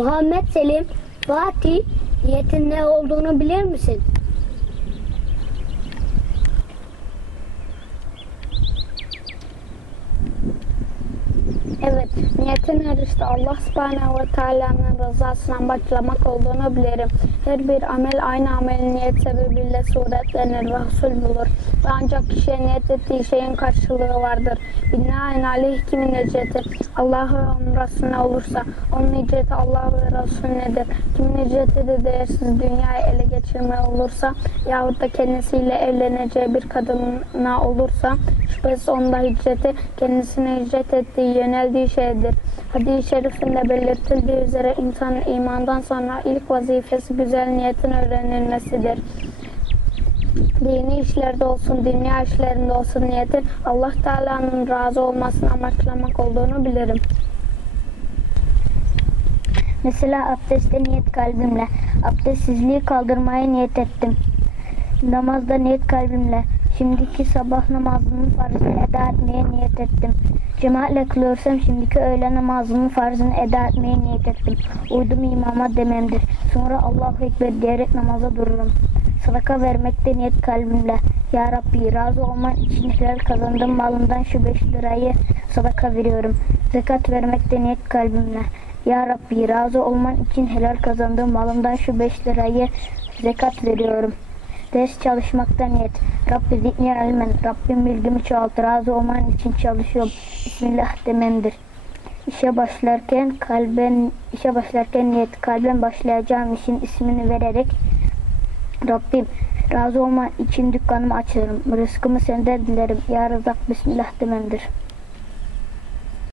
Muhammed Selim, Fatih, niyetin ne olduğunu bilir misin? Evet, niyetin her işte Allah subhanehu ve teala'nın rızasına başlamak olduğunu bilirim. Her bir amel aynı amelin niyet sebebiyle suretlenir ve husul bulur. Ve ancak kişiye niyet ettiği şeyin karşılığı vardır. Binaen aleyh kimin ecreti Allah ve Resulüne olursa onun ecreti Allah ve Resulünedir. Kimin ecreti de değersiz dünyayı ele geçirme olursa yahut da kendisiyle evleneceği bir kadına olursa şüphesiz onda hicreti kendisine hicret ettiği yöneldiği şeydir. Hadis-i şerifinde belirtildiği üzere insanın imandan sonra ilk vazifesi güzel niyetin öğrenilmesidir. Dini işlerde olsun, dünya işlerinde olsun niyetin Allah Teala'nın razı olmasını amaçlamak olduğunu bilirim. Mesela abdestte niyet kalbimle, abdestsizliği kaldırmaya niyet ettim. Namazda niyet kalbimle, şimdiki sabah namazının farzını eda etmeye niyet ettim. Cemaatle kılıyorsam şimdiki öğle namazının farzını eda etmeye niyet ettim. Uydum imama dememdir. Sonra Allahu Ekber diyerek namaza dururum. Sadaka vermekte niyet kalbimle. Ya Rabbi razı olman için helal kazandığım malımdan şu 5 lirayı sadaka veriyorum. Zekat vermekte niyet kalbimle. Ya Rabbi razı olman için helal kazandığım malımdan şu 5 lirayı zekat veriyorum. Ders çalışmakta niyet. Rabbi zikni ilmen. Rabbim bilgimi çoğalt. Razı olman için çalışıyorum. Bismillah dememdir. İşe başlarken kalben işe başlarken niyet kalben başlayacağım işin ismini vererek Rabbim razı olman için dükkanımı açarım. Rızkımı senden dilerim. Ya Rızak Bismillah dememdir.